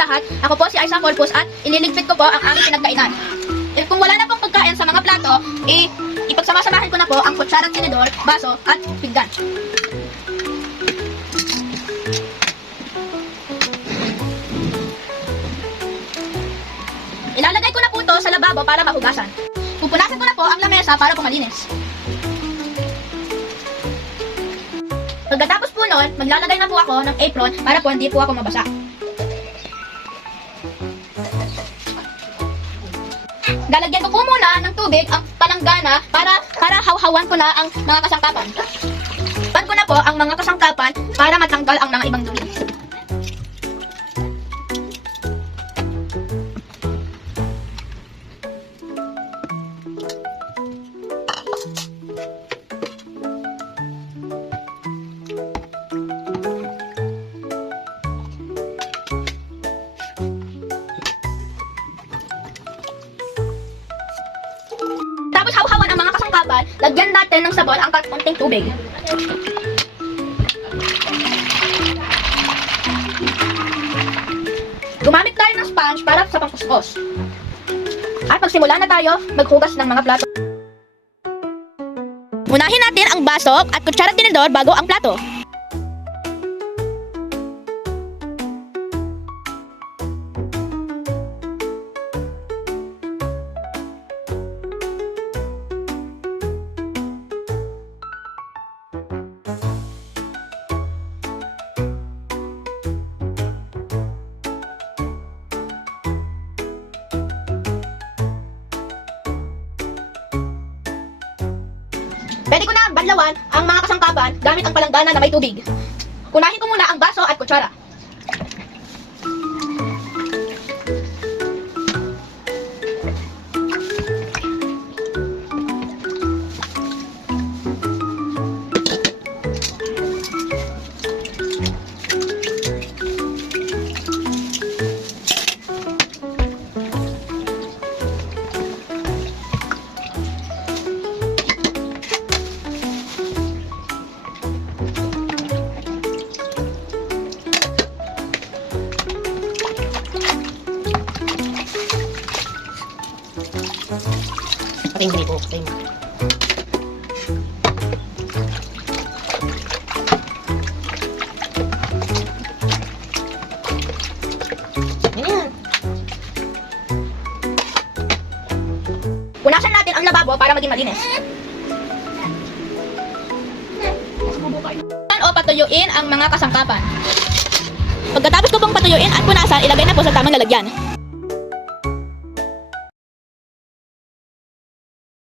lahat. Ako po si Aiza Corpus at iniligpit ko po ang aming pinagkainan. Kung wala na pong pagkain sa mga plato, ipagsama-samahin ko na po ang kutsara, tinidor, baso at pinggan. Ilalagay ko na po ito sa lababo para mahugasan. Pupunasan ko na po ang lamesa para po malinis. Pagkatapos po nun, maglalagay na po ako ng apron para po hindi po ako mabasa. Lalagyan ko po muna ng tubig ang palanggana para hawhawan ko na ang mga kasangkapan. Pan ko na po ang mga kasangkapan para matanggal ang mga ibang dumi. Tapos hawhawan ang mga kasangkapan, lagyan natin ng sabon ang konting tubig. Gumamit tayo ng sponge para sa pangkuskus. At magsimula na tayo maghugas ng mga plato. Unahin natin ang baso at kutsara tinidor bago ang plato. Pwede ko na banlawan ang mga kasangkapan gamit ang palanggana na may tubig. Unahin ko muna ang baso at kutsara. Patayin mo ito, patayin mo. Ganyan. Punasan natin ang lababo para maging malinis. O patuyuin ang mga kasangkapan. Pagkatapos ko pong patuyuin at punasan, ilagay na po sa tamang lalagyan.